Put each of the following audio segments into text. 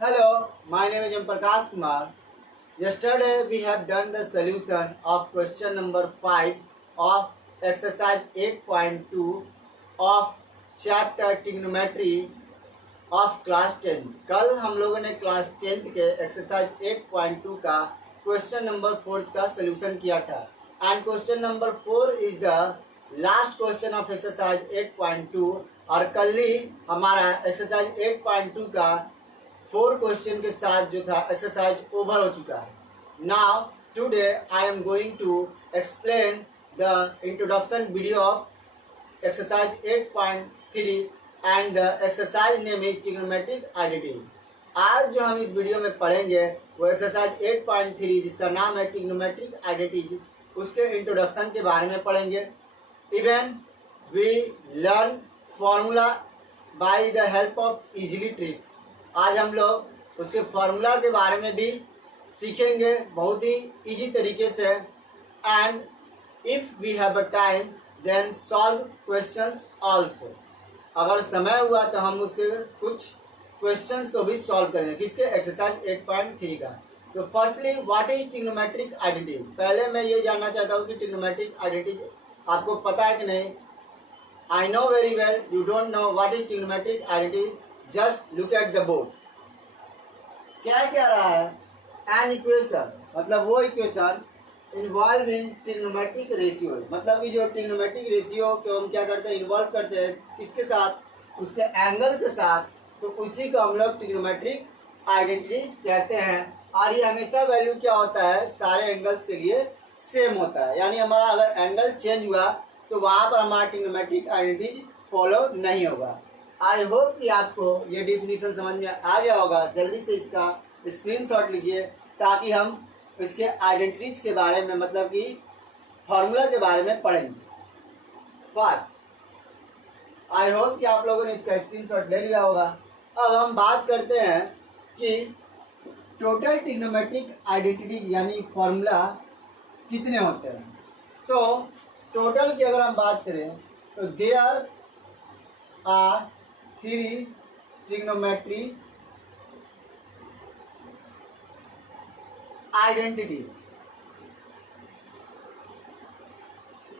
Hello, my name is Prakash Kumar. Yesterday we have done the solution of question number 5 of exercise 8.2 of chapter trigonometry of class 10. कल हम लोगों ने class 10th के exercise 8.2 का question number 4 का solution किया था and question number 4 is the last question of exercise 8.2 और कल ही हमारा एक्सरसाइज 8.2 का 4 क्वेश्चन के साथ जो था एक्सरसाइज ओवर हो चुका है। Now today I am going to explain the introduction video of exercise 8.3 and the exercise name is trigonometric identity. आज जो हम इस वीडियो में पढ़ेंगे वो एक्सरसाइज 8.3 जिसका नाम है ट्रिग्नोमेट्रिक आइडेंटिटी, उसके इंट्रोडक्शन के बारे में पढ़ेंगे। Even we learn formula by the help of easily tricks. आज हम लोग उसके फॉर्मूला के बारे में भी सीखेंगे बहुत ही इजी तरीके से। And if we have a time then solve questions also. अगर समय हुआ तो हम उसके कुछ क्वेश्चंस को भी सॉल्व करेंगे। किसके? एक्सरसाइज 8.3 का। तो firstly what is trigonometric identity. पहले मैं ये जानना चाहता हूँ कि ट्रिग्नोमेट्रिक आइडेंटिटी आपको पता है कि नहीं। I know very well you don't know what is trigonometric identity. Just look at the board. क्या क्या रहा है? एन इक्वेशन मतलब वो इक्वेशन इन्वॉल्विंग ट्रिग्नोमेट्रिक रेशियो, मतलब कि जो ट्रिग्नोमेट्रिक रेशियो को हम क्या करते हैं, इन्वॉल्व करते हैं किसके साथ? उसके एंगल के साथ। तो उसी को हम लोग ट्रिग्नोमेट्रिक आइडेंटिटी कहते हैं। और ये हमेशा वैल्यू क्या होता है, सारे एंगल्स के लिए सेम होता है। यानी हमारा अगर एंगल चेंज हुआ तो वहाँ पर हमारा ट्रिग्नोमेट्रिक आइडेंटिटी फॉलो नहीं होगा। आई होप कि आपको ये डिफिनीशन समझ में आ गया होगा। जल्दी से इसका स्क्रीनशॉट लीजिए ताकि हम इसके आइडेंटिटीज के बारे में, मतलब कि फॉर्मूला के बारे में पढ़ेंगे फास्ट। आई होप कि आप लोगों ने इसका स्क्रीनशॉट ले लिया होगा। अब हम बात करते हैं कि टोटल ट्रिग्नोमेट्रिक आइडेंटिटी यानी फॉर्मूला कितने होते हैं। तो टोटल की अगर हम बात करें तो देयर आर 3 ट्रिग्नोमेट्री आइडेंटिटी।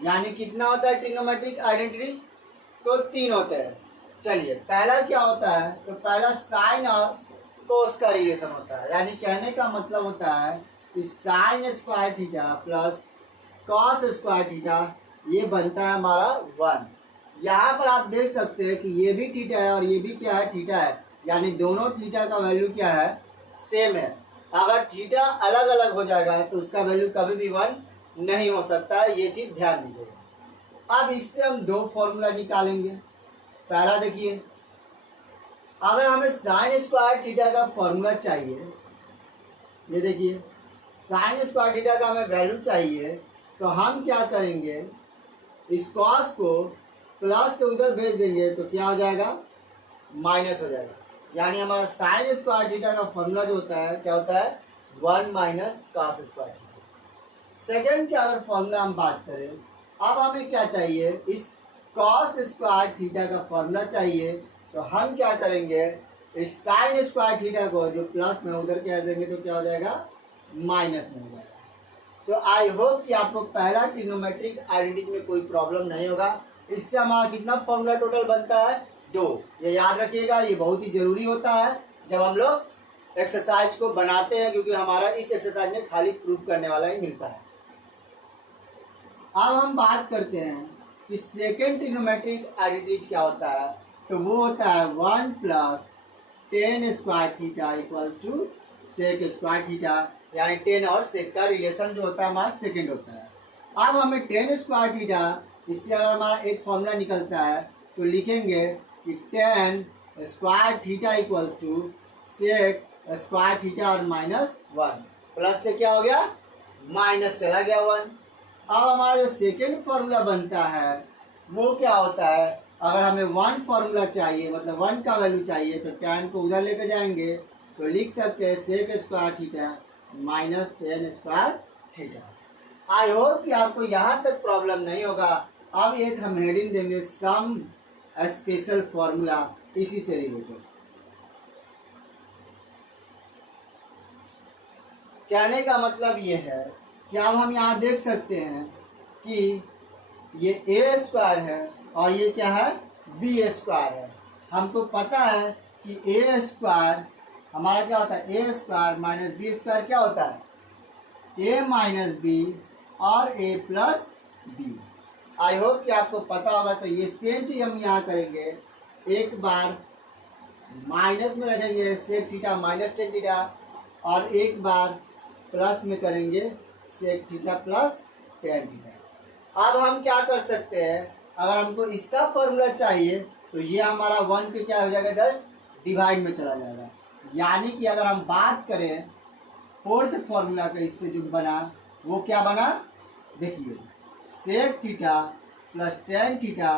यानी कितना होता है ट्रिग्नोमेट्रिक आइडेंटिटी? तो 3 होते हैं। चलिए पहला क्या होता है? तो पहला साइन और कोस का रिलेशन होता है। यानी कहने का मतलब होता है कि sine square theta plus cos square theta ये बनता है हमारा 1। यहाँ पर आप देख सकते हैं कि ये भी थीटा है और ये भी क्या है, थीटा है। यानी दोनों थीटा का वैल्यू क्या है, सेम है। अगर थीटा अलग अलग हो जाएगा तो उसका वैल्यू कभी भी 1 नहीं हो सकता है, ये चीज ध्यान दीजिएगा। अब इससे हम 2 फॉर्मूला निकालेंगे। पहला देखिए, अगर हमें साइन स्क्वायर थीटा का फॉर्मूला चाहिए, ये देखिए साइन स्क्वायर थीटा का हमें वैल्यू चाहिए, तो हम क्या करेंगे, इस कॉस को प्लस से उधर भेज देंगे तो क्या हो जाएगा, माइनस हो जाएगा। यानी हमारा साइन स्क्वायर थीटा का फॉर्मूला जो होता है क्या होता है, 1 minus cos square theta. Second का अगर फॉर्मूला हम बात करें, अब हमें क्या चाहिए, इस कॉस स्क्वायर थीटा का फॉर्मूला चाहिए। तो हम क्या करेंगे, इस साइन स्क्वायर थीटा को जो प्लस में उधर क्या देंगे तो क्या हो जाएगा, माइनस में हो जाएगा। तो आई होप कि आपको पहला ट्रिग्नोमेट्रिक आइडेंटिटी में कोई प्रॉब्लम नहीं होगा। इससे हमारा कितना फॉर्मूला टोटल बनता है, 2। ये याद रखिएगा, ये बहुत ही जरूरी होता है जब हम लोग एक्सरसाइज को बनाते हैं, क्योंकि हमारा इस एक्सरसाइज में खाली प्रूफ करने वाला ही मिलता है। अब हम बात करते हैं कि सेकेंड ट्रिग्नोमेट्रिक आइडेंटिटी क्या होता है। तो वो होता है 1 plus tan square theta equals to sec square theta. यानी 10 और सेक का रिलेशन जो होता है हमारा सेकेंड होता है। अब हमें 10 स्क्वायर थीटा, इससे अगर हमारा एक फॉर्मूला निकलता है तो लिखेंगे कि 10 square theta equals to sec square theta और माइनस 1। प्लस से क्या हो गया, माइनस चला गया 1। अब हमारा जो सेकेंड फॉर्मूला बनता है वो क्या होता है, अगर हमें 1 फॉर्मूला चाहिए, मतलब 1 का वैल्यू चाहिए, तो tan को उधर लेकर जाएंगे तो लिख सकते हैं sec square theta minus 10 square theta. I hope कि आपको यहाँ तक प्रॉब्लम नहीं होगा। अब एक हम हेडिंग देंगे सम स्पेशल फॉर्मूला, इसी से रिलेटेड। कहने का मतलब ये है कि अब हम यहाँ देख सकते हैं कि ये ए स्क्वायर है और ये क्या है, बी स्क्वायर है। हमको पता है कि ए स्क्वायर हमारा क्या होता है, ए स्क्वायर माइनस बी स्क्वायर क्या होता है, ए माइनस बी और ए प्लस बी। आई होप कि आपको पता होगा। तो ये सेम चीज हम यहाँ करेंगे, एक बार माइनस में रखेंगे sec theta minus tan theta और एक बार प्लस में करेंगे sec theta plus tan theta. अब हम क्या कर सकते हैं, अगर हमको इसका फॉर्मूला चाहिए तो ये हमारा 1 पे क्या हो जाएगा, जस्ट डिवाइड में चला जाएगा। यानी कि अगर हम बात करें फोर्थ फॉर्मूला का, इससे जो बना वो क्या बना, देखिए sec theta plus tan theta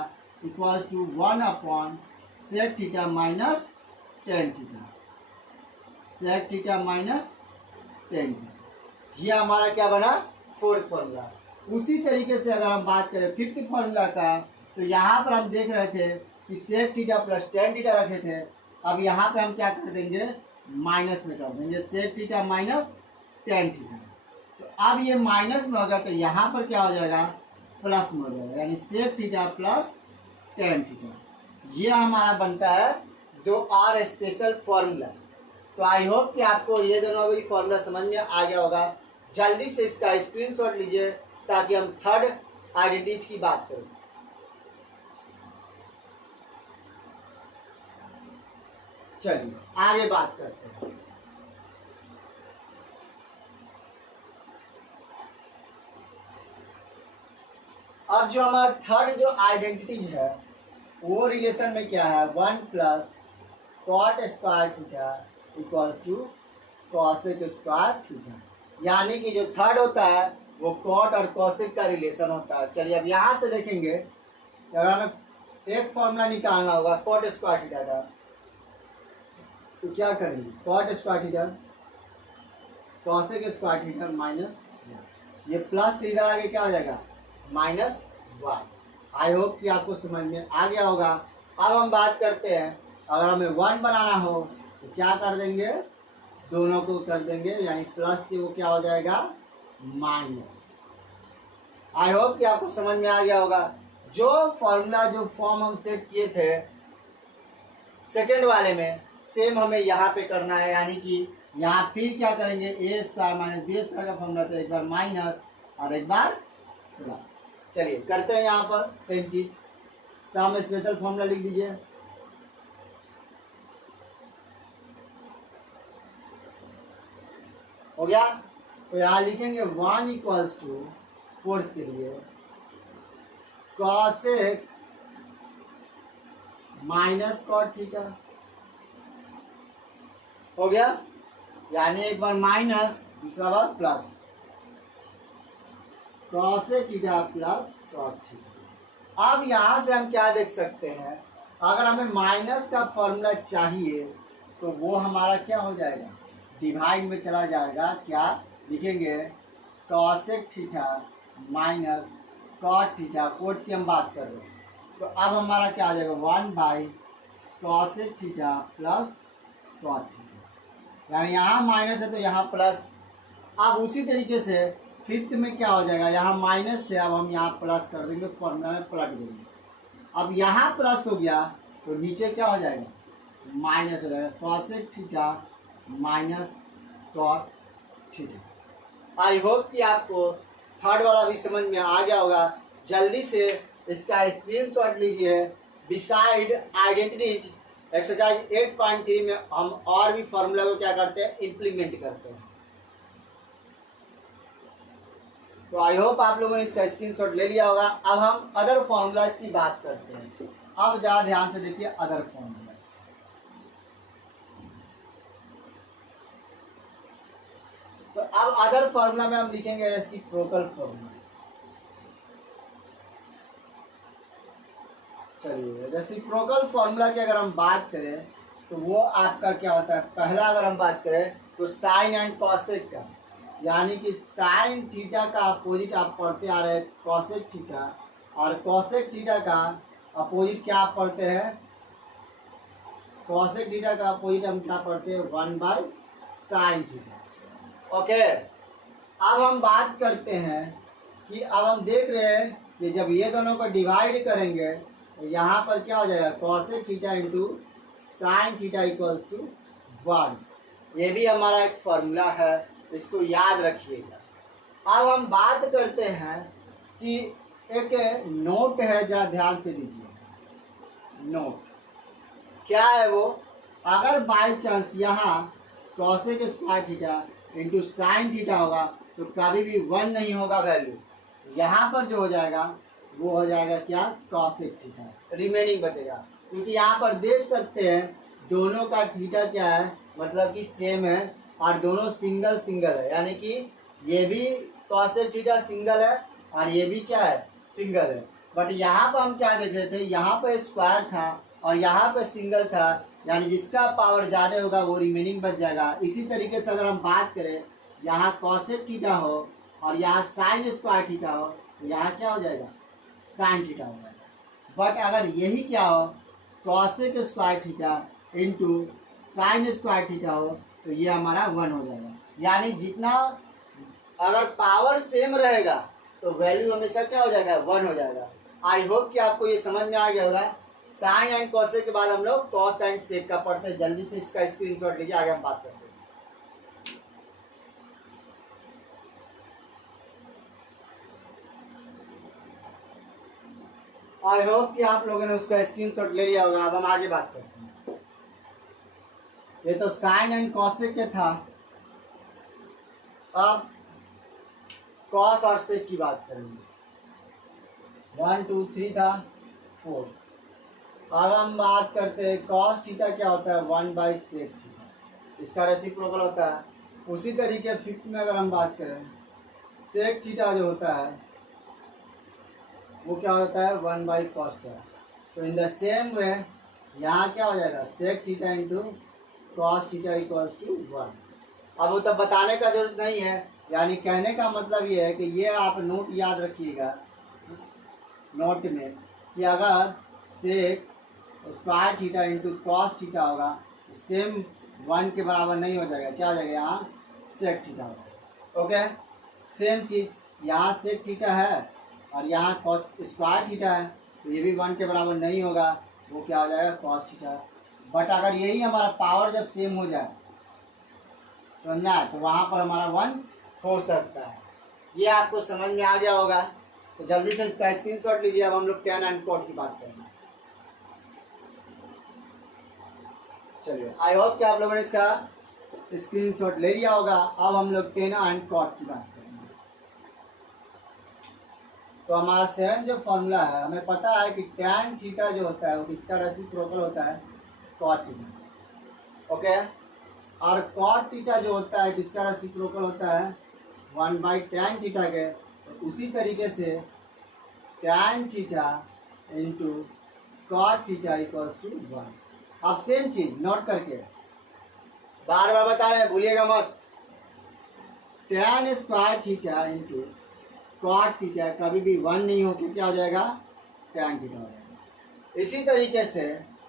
equals to 1 upon sec theta minus tan theta, sec theta minus tan theta. ये हमारा क्या बना, फोर्थ फॉर्मूला। उसी तरीके से अगर हम बात करें फिफ्थ फॉर्मूला का, तो यहाँ पर हम देख रहे थे कि sec theta plus tan theta रखे थे। अब यहाँ पे हम क्या कर देंगे, माइनस में कर देंगे sec theta minus tan theta. तो अब ये माइनस में होगा तो यहाँ पर क्या हो जाएगा, प्लस में हो जाएगा, यानी sec theta plus tan theta. ये हमारा बनता है दो और स्पेशल फॉर्मूला। तो आई होप कि आपको ये दोनों भी फॉर्मूला समझ में आ गया होगा। जल्दी से इसका स्क्रीनशॉट लीजिए ताकि हम थर्ड आइडेंटिटीज की बात करें। चलिए आगे बात करते हैं। अब जो हमारा थर्ड जो आइडेंटिटीज है वो रिलेशन में क्या है, 1 plus cot square theta equals to cosec square theta. यानी कि जो थर्ड होता है वो कॉट और कॉसेक का रिलेशन होता है। चलिए अब यहाँ से देखेंगे, अगर हमें एक फॉर्मूला निकालना होगा कॉट स्क्वायर थीटा का, तो क्या करेंगे, cot square theta cosec square theta minus, ये प्लस इधर आगे क्या हो जाएगा, माइनस 1। आई होप कि आपको समझ में आ गया होगा। अब हम बात करते हैं, अगर हमें 1 बनाना हो तो क्या कर देंगे, दोनों को कर देंगे, यानी प्लस से वो क्या हो जाएगा, माइनस। आई होप कि आपको समझ में आ गया होगा। जो फॉर्मूला जो फॉर्म हम सेट किए थे सेकेंड वाले में, सेम हमें यहाँ पे करना है। यानी कि यहाँ फिर क्या करेंगे, ए स्क्वायर माइनस बी स्क्वायर का फॉर्मूला, तो एक बार माइनस और एक बार प्लस। चलिए करते हैं यहाँ पर सेम चीज, सम स्पेशल फॉर्मूला लिख दीजिए। हो गया, तो यहाँ लिखेंगे 1 इक्वल्स टू फोर्थ के लिए कॉसेक माइनस कॉट थीटा। हो गया, यानी एक बार माइनस दूसरा बार plus, cosec theta plus cot theta. अब यहाँ से हम क्या देख सकते हैं, अगर हमें माइनस का फॉर्मूला चाहिए तो वो हमारा क्या हो जाएगा, डिवाइड में चला जाएगा। क्या लिखेंगे, cosec theta minus cot theta, fourth की हम बात कर रहे हैं, तो अब हमारा क्या आ जाएगा, 1 by cosec theta plus cot theta. यानी यहाँ माइनस है तो यहाँ प्लस। अब उसी तरीके से फिफ्थ में क्या हो जाएगा, यहाँ माइनस से अब हम यहाँ प्लस कर देंगे, फॉर्मूला में पलट देंगे। अब यहाँ प्लस हो गया तो नीचे क्या हो जाएगा, माइनस हो जाएगा, cosec theta minus cot theta. I hope कि आपको थर्ड वाला भी समझ में आ गया होगा। जल्दी से इसका स्क्रीनशॉट लीजिए। बिसाइड आइडेंटिटीज एक्सरसाइज 8.3 में हम और भी फॉर्मूला को क्या करते हैं, इम्प्लीमेंट करते हैं। तो आई होप आप लोगों ने इसका स्क्रीनशॉट ले लिया होगा। अब हम अदर फॉर्मूलाज की बात करते हैं। अब ज़्यादा ध्यान से देखिए अदर फॉर्मूलाज। तो अब अदर फॉर्मूला में हम लिखेंगे रेसिप्रोकल फॉर्मूला। चलिए रेसिप्रोकल फॉर्मूला की अगर हम बात करें तो वो आपका क्या होता है, पहला अगर हम बात करें तो साइन एंड कॉसेक का, यानी कि साइन थीटा का अपोजिट आप पढ़ते आ रहे हैं कॉसेक थीटा, और कॉसेक थीटा का अपोजिट क्या आप पढ़ते हैं, कॉसेक थीटा का अपोजिट हम क्या पढ़ते हैं, 1 बाई साइन थीटा। ओके, अब हम बात करते हैं कि अब हम देख रहे हैं कि जब ये दोनों को डिवाइड करेंगे तो यहाँ पर क्या हो जाएगा, cosec theta into sine theta equals to 1। ये भी हमारा एक फॉर्मूला है, इसको याद रखिएगा। अब हम बात करते हैं कि एक नोट है, जरा ध्यान से दीजिए। नोट क्या है वो, अगर बाय चांस यहाँ cosec square theta into sine theta होगा तो कभी भी 1 नहीं होगा वैल्यू। यहाँ पर जो हो जाएगा वो हो जाएगा क्या, कॉसेक थीटा, रिमेनिंग बचेगा। क्योंकि यहाँ पर देख सकते हैं दोनों का थीटा क्या है, मतलब कि सेम है और दोनों सिंगल सिंगल है, यानी कि ये भी कॉसेक थीटा सिंगल है और ये भी क्या है, सिंगल है। बट यहाँ पर हम क्या देख रहे थे, यहाँ पर स्क्वायर था और यहाँ पर सिंगल था, यानी जिसका पावर ज़्यादा होगा वो रिमेनिंग बच जाएगा। इसी तरीके से अगर हम बात करें, यहाँ कॉसेक थीटा हो और यहाँ साइन स्क्वायर थीटा हो तो यहाँ क्या हो जाएगा, साइन थीटा हो जाएगा। बट अगर यही क्या हो, cosec square theta into sine square theta हो तो ये हमारा 1 हो जाएगा। यानी जितना अगर पावर सेम रहेगा तो वैल्यू हमेशा क्या हो जाएगा, 1 हो जाएगा। आई होप कि आपको ये समझ में आ गया होगा। साइन एंड कॉसेक के बाद हम लोग कॉस एंड सेक का पढ़ते हैं। जल्दी से इसका स्क्रीनशॉट लीजिए, आगे हम बात करते हैं। आई होप कि आप लोगों ने उसका स्क्रीनशॉट ले लिया होगा। अब हम आगे बात करते हैं। ये तो साइन एंड कॉसेक के था, अब कॉस और सेक की बात करेंगे। 1 2 3 था 4। अब हम बात करते हैं कॉस थीटा क्या होता है, 1/सेक थीटा, इसका रेसिप्रोकल होता है। उसी तरीके फिफ्थ में अगर हम बात करें, सेक थीटा जो होता है वो क्या होता है, 1/कॉस थीटा। तो इन द सेम वे यहाँ क्या हो जाएगा, sec theta into cos theta equals to 1। अब वो तब बताने का जरूरत नहीं है, यानी कहने का मतलब ये है कि ये आप नोट याद रखिएगा नोट में कि अगर sec square theta into cos theta होगा तो सेम 1 के बराबर नहीं हो जाएगा, क्या हो जाएगा, यहाँ सेक थीटा होगा। ओके, सेम चीज़ यहाँ सेक थीटा है और यहाँ कॉस स्क्वायर थीटा है, तो ये भी 1 के बराबर नहीं होगा, वो क्या हो जाएगा, कॉस थीटा। बट अगर यही हमारा पावर जब सेम हो जाए समझना है तो वहाँ पर हमारा 1 हो सकता है। ये आपको समझ में आ गया होगा। तो जल्दी से इसका स्क्रीनशॉट लीजिए। अब हम लोग टेन एंड कॉट की बात करेंगे। चलिए, आई होप कि आप लोगों ने इसका स्क्रीनशॉट ले लिया होगा। अब हम लोग टेन एंड कॉट की बात करेंगे। तो हमारा 7 जो फॉर्मूला है, हमें पता है कि टैन थीटा जो होता है वो किसका रेसिप्रोकल होता है, कॉट थीटा। ओके, और कॉट थीटा जो होता है किसका रेसिप्रोकल होता है, 1/टैन थीटा के। तो उसी तरीके से tan theta into cot theta equals to 1। अब सेम चीज नोट करके बार बार बता रहे हैं, भूलिएगा मत। Tan square theta into cot theta कभी भी 1 नहीं होकर क्या हो जाएगा, टैन थीटा हो जाएगा। इसी तरीके से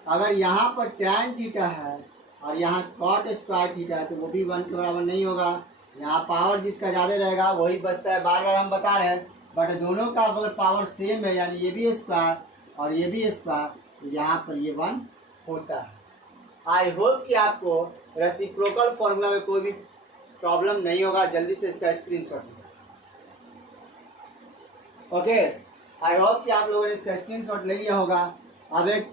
अगर यहाँ पर टैन थीटा है और यहाँ कॉट स्क्वायर थीटा है तो वो भी 1 के बराबर नहीं होगा। यहाँ पावर जिसका ज़्यादा रहेगा वही बचता है, बार बार हम बता रहे हैं। बट दोनों का अगर पावर सेम है, यानी ये भी स्क्वायर और ये भी स्क्वायर, तो यहाँ पर ये 1 होता है। आई होप कि आपको रेसिप्रोकल फॉर्मूला में कोई भी प्रॉब्लम नहीं होगा। जल्दी से इसका स्क्रीनशॉट लीजिए। ओके, आई होप कि आप लोगों ने इसका स्क्रीनशॉट ले लिया होगा। अब एक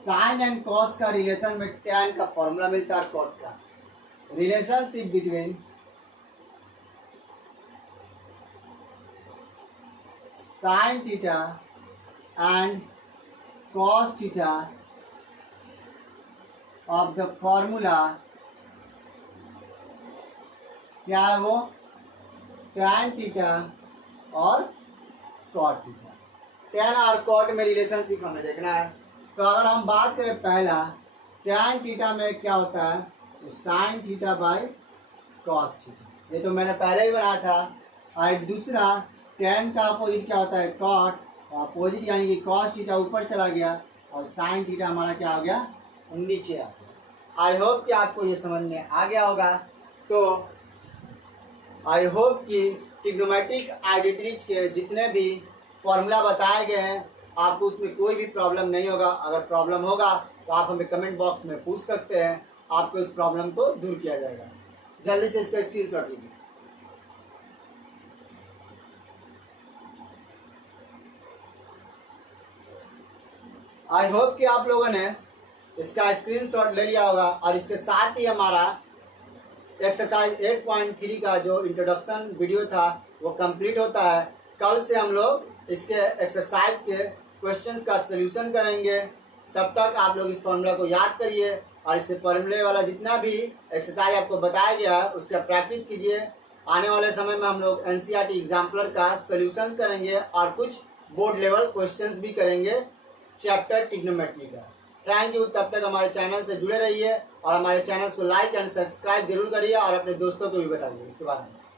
साइन एंड कॉस का रिलेशन में टैन का फॉर्मूला मिलता है, कॉट का relationship between sine theta and cos theta of the formula क्या है वो, टैन थीटा और कॉट थीटा। टैन और कॉट में रिलेशनशिप हमें देखना है। तो अगर हम बात करें पहला टैन थीटा में क्या होता है, तो sine theta by cos theta, ये तो मैंने पहले ही बनाया था। और दूसरा टैन का अपोजिट क्या होता है, कॉट, अपोजिट यानी कि कॉस थीटा ऊपर चला गया और साइन थीटा हमारा क्या हो गया, नीचे आ गया। आई होप कि आपको ये समझ में आ गया होगा। तो आई होप कि ट्रिग्नोमेट्रिक आइडेंटिटीज के जितने भी फॉर्मूला बताए गए हैं आपको उसमें कोई भी प्रॉब्लम नहीं होगा। अगर प्रॉब्लम होगा तो आप हमें कमेंट बॉक्स में पूछ सकते हैं, आपको इस प्रॉब्लम को दूर किया जाएगा। जल्दी से इसका स्क्रीनशॉट लीजिए। आई होप कि आप लोगों ने इसका स्क्रीनशॉट ले लिया होगा और इसके साथ ही हमारा एक्सरसाइज 8.3 का जो इंट्रोडक्शन वीडियो था वो कंप्लीट होता है। कल से हम लोग इसके एक्सरसाइज के क्वेश्चंस का सलूशन करेंगे। तब तक आप लोग इस फॉर्मूला को याद करिए और इससे फॉर्मूले वाला जितना भी एक्सरसाइज आपको बताया गया है उसका प्रैक्टिस कीजिए। आने वाले समय में हम लोग NCERT एग्जाम्पलर का सॉल्यूशंस करेंगे और कुछ बोर्ड लेवल क्वेश्चंस भी करेंगे चैप्टर ट्रिग्नोमेट्री का। Thank you. तब तक हमारे चैनल से जुड़े रहिए और हमारे चैनल को लाइक एंड सब्सक्राइब जरूर करिए और अपने दोस्तों को भी बताइए इसके बारे में।